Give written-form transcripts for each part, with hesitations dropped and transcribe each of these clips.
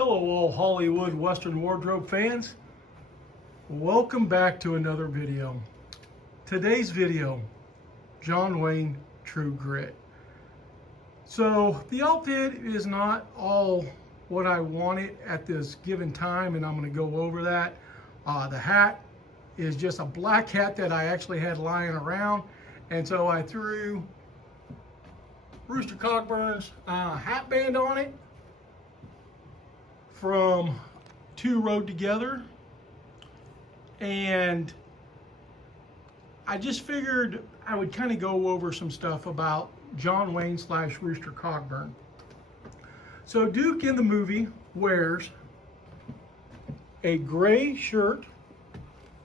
Hello all Hollywood Western Wardrobe fans. Welcome back to another video. Today's video, John Wayne True Grit. So the outfit is not all what I wanted at this given time, and I'm going to go over that. The hat is just a black hat that I actually had lying around, and so I threw Rooster Cogburn's hat band on it from Two Rode Together, and I just figured I would kind of go over some stuff about John Wayne / Rooster Cogburn. So Duke in the movie wears a gray shirt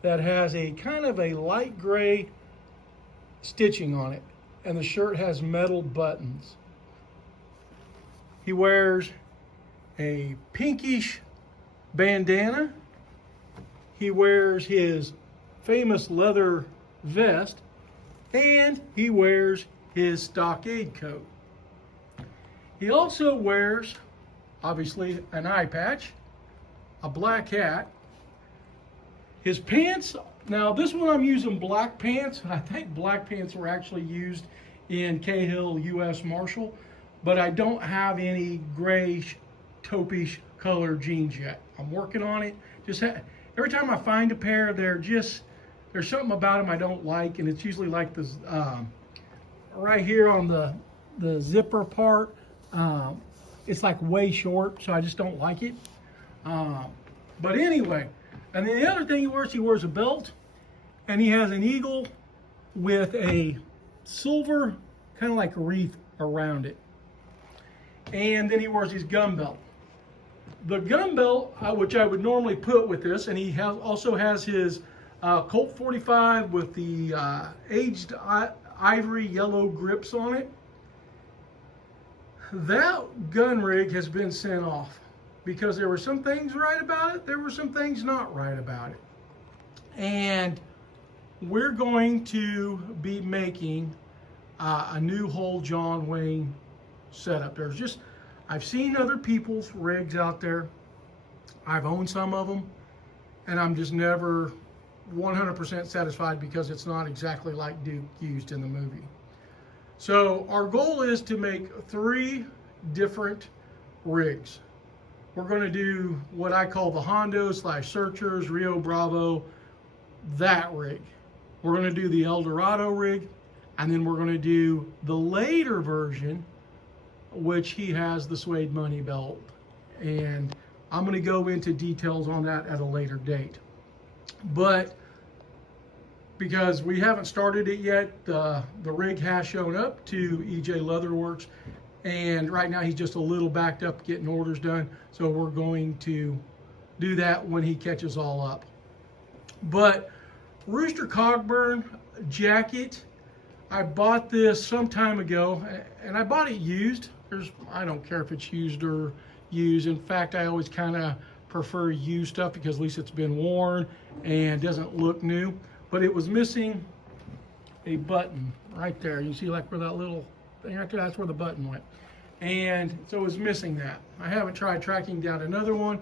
that has a kind of a light gray stitching on it, and the shirt has metal buttons. He wears a pinkish bandana. He wears his famous leather vest, and he wears his stockade coat. He also wears, obviously, an eye patch, a black hat. His pants, now this one I'm using black pants. I think black pants were actually used in Cahill U.S. Marshal, but I don't have any grayish taupish color jeans yet. I'm working on it. Every time I find a pair, there's something about them I don't like, and it's usually like this right here on the zipper part. It's like way short, so I just don't like it. But anyway, and then the other thing he wears a belt, and he has an eagle with a silver kind of like wreath around it. And then he wears his gun belt. The gun belt, which I would normally put with this, and he also has his Colt 45 with the aged ivory yellow grips on it. That gun rig has been sent off because there were some things right about it, there were some things not right about it. And we're going to be making a new whole John Wayne setup. I've seen other people's rigs out there. I've owned some of them, and I'm just never 100% satisfied because it's not exactly like Duke used in the movie. So our goal is to make 3 different rigs. We're going to do what I call the Hondo / Searchers, Rio Bravo, that rig. We're going to do the El Dorado rig, and then we're going to do the later version, which he has the suede money belt, and I'm going to go into details on that at a later date. But because we haven't started it yet, the rig has shown up to EJ Leatherworks, and right now he's just a little backed up getting orders done, so we're going to do that when he catches all up. But Rooster Cogburn jacket, I bought this some time ago, and I bought it used. I don't care if it's used or used. In fact, I always kind of prefer used stuff because at least it's been worn and doesn't look new. But it was missing a button right there. You see like where that little thing right there, that's where the button went. And so it was missing that. I haven't tried tracking down another one,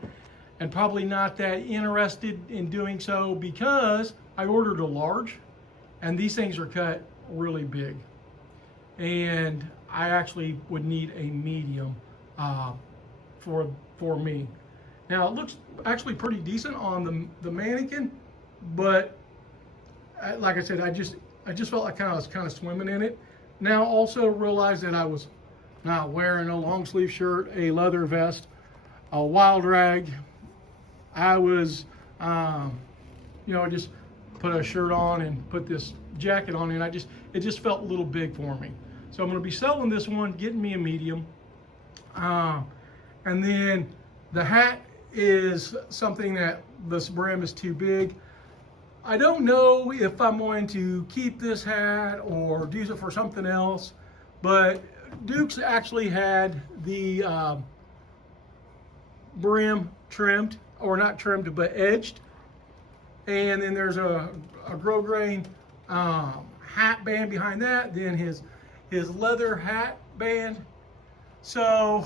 and probably not that interested in doing so because I ordered a large, and these things are cut really big. And I actually would need a medium for me. Now it looks actually pretty decent on the mannequin, but like I said, I just felt like I was kind of swimming in it. Now also realized that I was not wearing a long sleeve shirt, a leather vest, a wild rag. I was, just put a shirt on and put this jacket on, and it just felt a little big for me. So I'm going to be selling this one, getting me a medium. And then the hat is something that this brim is too big. I don't know if I'm going to keep this hat or use it for something else, but Duke's actually had the brim trimmed, or not trimmed, but edged. And then there's a grosgrain hat band behind that, then his leather hat band. So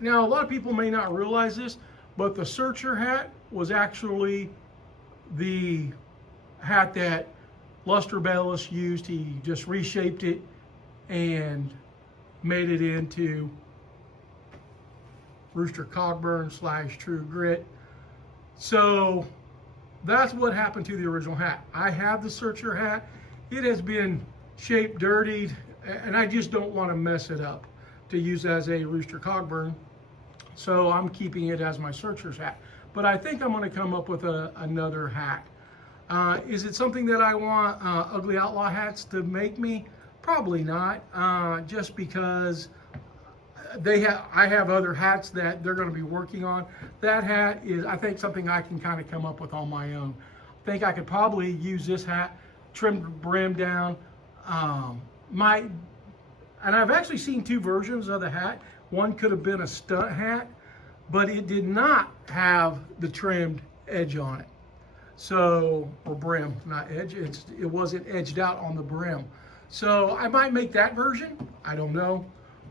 Now, a lot of people may not realize this, but the Searcher hat was actually the hat that Luster Bayless used. He just reshaped it and made it into Rooster Cogburn / True Grit. So that's what happened to the original hat. I have the Searcher hat. It has been shaped, dirtied, and I just don't want to mess it up to use as a Rooster Cogburn. So I'm keeping it as my Searcher's hat. But I think I'm going to come up with another hat. Is it something that I want Ugly Outlaw hats to make me? Probably not, just because I have other hats that they're going to be working on. That hat is, I think, something I can kind of come up with on my own. I think I could probably use this hat, trim the brim down. And I've actually seen two versions of the hat. One could have been a stunt hat, but it did not have the trimmed edge on it. So, or brim, not edge. It wasn't edged out on the brim. So I might make that version. I don't know.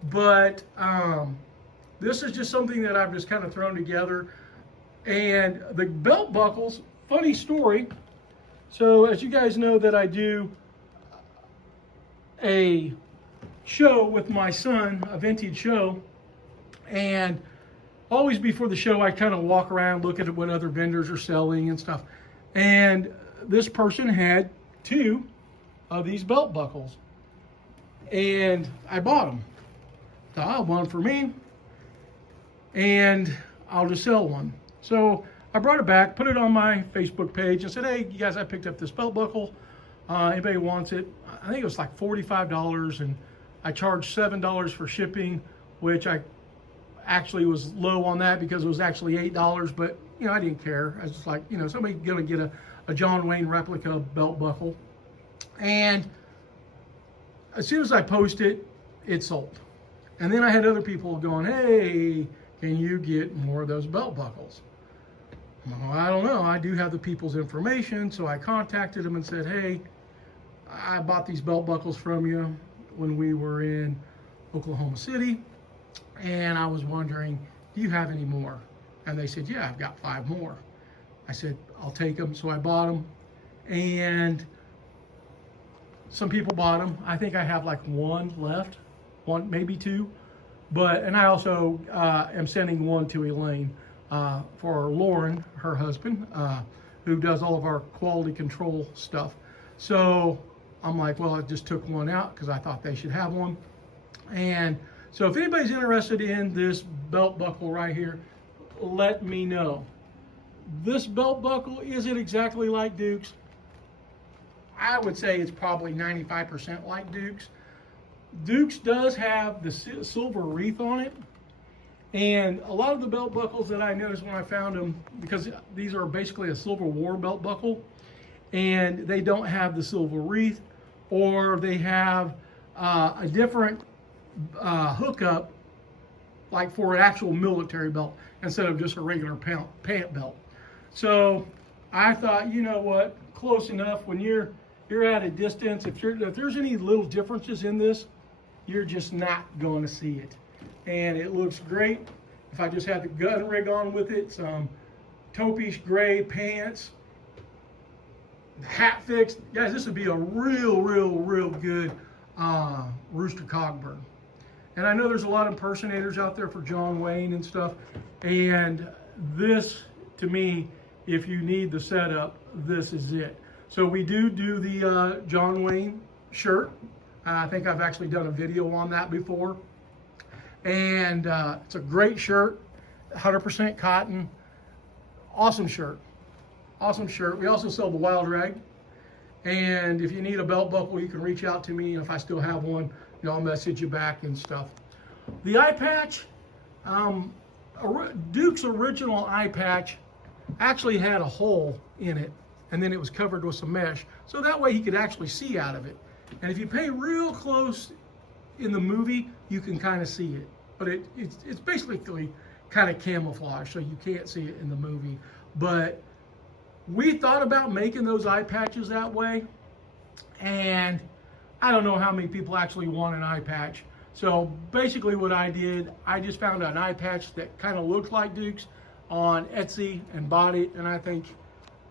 But this is just something that I've just kind of thrown together. And the belt buckles, funny story. So as you guys know that I do a show with my son, a vintage show, and always before the show I kind of walk around, look at what other vendors are selling and stuff. And this person had two of these belt buckles, and I bought them. So I'll one for me, and I'll just sell one. So I brought it back, put it on my Facebook page, and said, hey, you guys, I picked up this belt buckle. Anybody wants it? I think it was like $45, and I charged $7 for shipping, which I actually was low on that because it was actually $8, but you know, I didn't care. I was just like, you know, somebody's gonna get a John Wayne replica belt buckle. And as soon as I post it, it sold. And then I had other people going, hey, can you get more of those belt buckles? Well, I don't know. I do have the people's information, so I contacted them and said, hey, I bought these belt buckles from you when we were in Oklahoma City, and I was wondering, do you have any more? And they said, yeah, I've got 5 more. I said, I'll take them. So I bought them, and some people bought them. I think I have like 1 left, 1, maybe 2. And I also am sending 1 to Elaine for Lauren, her husband, who does all of our quality control stuff. So I'm like, well, I just took 1 out because I thought they should have 1. And so if anybody's interested in this belt buckle right here, let me know. This belt buckle, is it exactly like Duke's? I would say it's probably 95% like Duke's. Duke's does have the silver wreath on it. And a lot of the belt buckles that I noticed when I found them, because these are basically a Civil War belt buckle, and they don't have the silver wreath, or they have a different hookup, like for an actual military belt, instead of just a regular pant belt. So I thought, you know what, close enough. When you're at a distance, if there's any little differences in this, you're just not going to see it. And it looks great. If I just had the gun rig on with it, some taupe gray pants, hat fixed, guys, this would be a real good Rooster Cogburn. And I know there's a lot of impersonators out there for John Wayne and stuff, and this, to me, if you need the setup, this is it. So we do the John Wayne shirt. I think I've actually done a video on that before. And it's a great shirt, 100% cotton. Awesome shirt. Awesome shirt. We also sell the Wild Rag. And if you need a belt buckle, you can reach out to me. If I still have one, you know, I'll message you back and stuff. The eye patch, Duke's original eye patch actually had a hole in it, and then it was covered with some mesh. So that way he could actually see out of it. And if you pay real close in the movie, you can kind of see it. But it's basically kind of camouflage, so you can't see it in the movie. But we thought about making those eye patches that way, and I don't know how many people actually want an eye patch. So basically what I did, I just found an eye patch that kind of looked like Duke's on Etsy and bought it, and I think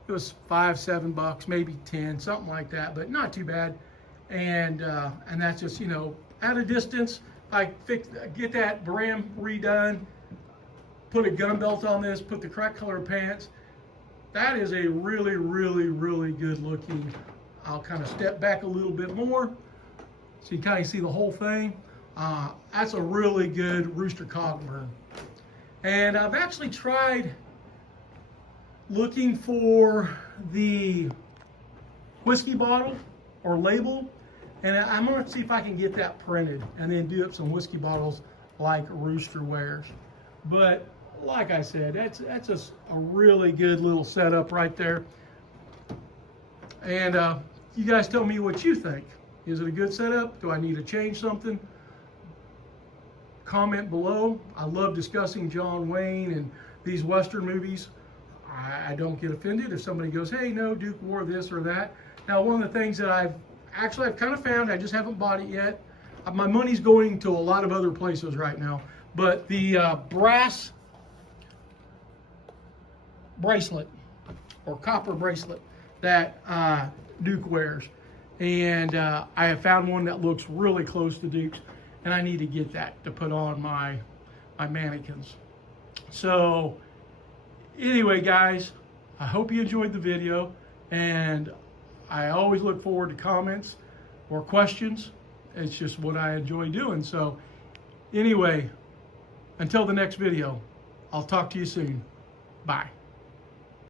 it was $5-7, maybe 10, something like that, but not too bad. And that's just, you know, at a distance. I get that brim redone, put a gun belt on this, put the correct color pants. That is a really, really, really good looking. I'll kind of step back a little bit more so you kind of see the whole thing. That's a really good Rooster Cogburn. And I've actually tried looking for the whiskey bottle or label, and I'm going to see if I can get that printed and then do up some whiskey bottles like Rooster wears. But like I said, that's just a really good little setup right there. And you guys tell me what you think. Is it a good setup? Do I need to change something? Comment below. I love discussing John Wayne and these Western movies. I don't get offended if somebody goes, hey, no, Duke wore this or that. Now, one of the things that I've kind of found, I just haven't bought it yet. My money's going to a lot of other places right now. But the brass bracelet or copper bracelet that Duke wears. And I have found one that looks really close to Duke's, and I need to get that to put on my mannequins. So anyway, guys, I hope you enjoyed the video, and I always look forward to comments or questions. It's just what I enjoy doing. So anyway, until the next video, I'll talk to you soon. Bye.